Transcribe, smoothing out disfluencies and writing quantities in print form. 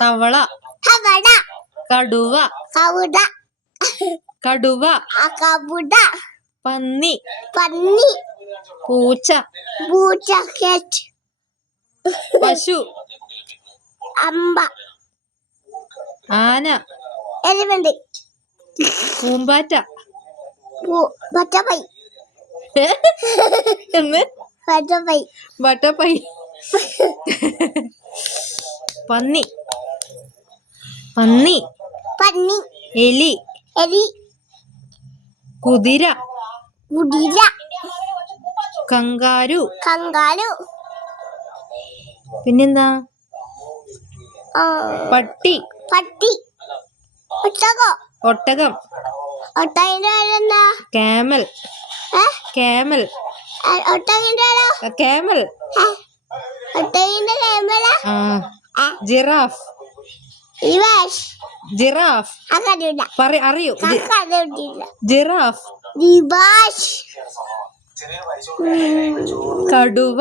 തവള കടുവ പന്നി പൂച്ച പശു ആന പൂമ്പാറ്റ ബട്ടർഫ്ലൈ പന്നി എലി കുതിര കങ്കാരു പിന്നെന്താ പട്ടി ഒട്ടകം camel ജിറാഫ് അറിയൂ ജിറാഫ് കടുവ